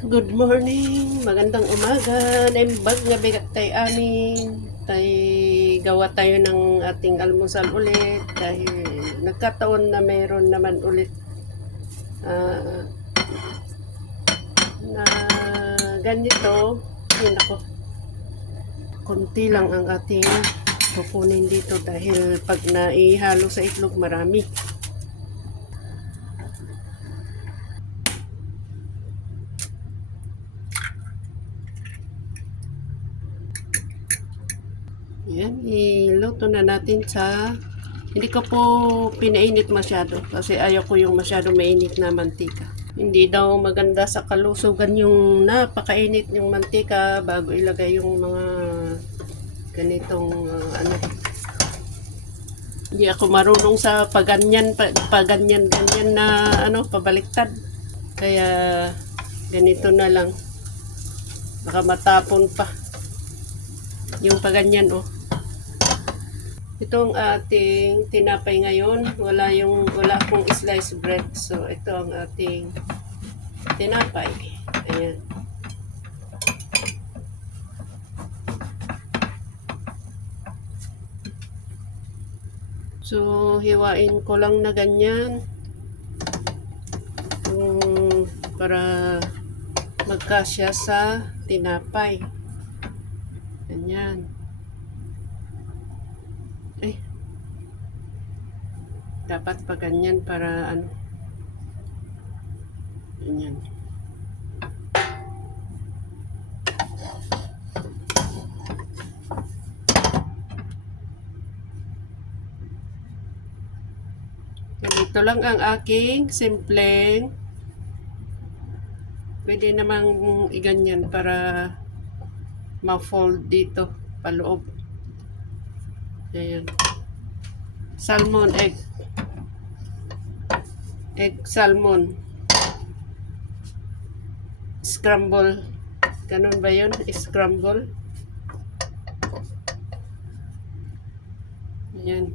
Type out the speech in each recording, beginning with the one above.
Good morning, magandang umaga. Naimbag nga bigat tay amin. Gawa tayo ng ating almusal ulit dahil nagkataon na mayroon naman ulit ah, na ganito. Yun ako, konti lang ang ating kukunin dito dahil pag naihalo sa itlog marami. Yan, iluto na natin sa... Hindi ko po pinainit masyado kasi ayaw ko yung masyado mainit na mantika. Hindi daw maganda sa kalusugan yung napakainit yung mantika bago ilagay yung mga ganitong ano. Hindi ako marunong sa paganyan na ano, pabaliktad. Kaya ganito na lang. Baka matapon pa yung paganyan oh. Ito ang ating tinapay ngayon. Wala akong slice bread. So, ito ang ating tinapay. Ayan. So, hiwain ko lang na ganyan. Para magkasya sa tinapay. Ganyan. Ay, dapat pa ganyan para ano, ganyan. Ganito lang ang aking simpleng, pwede namang iganyan para ma-fold dito paloob. Ayan. Salmon egg salmon scramble, ganun ba yun? Scramble. Ayan.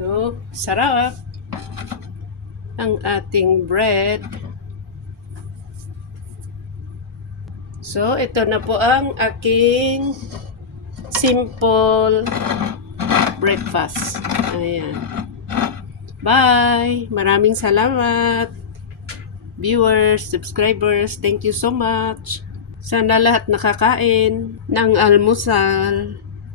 Oh, sarap ang ating bread. So, ito na po ang aking simple breakfast. Ayan. Bye! Maraming salamat, viewers, subscribers. Thank you so much. Sana lahat nakakain ng almusal.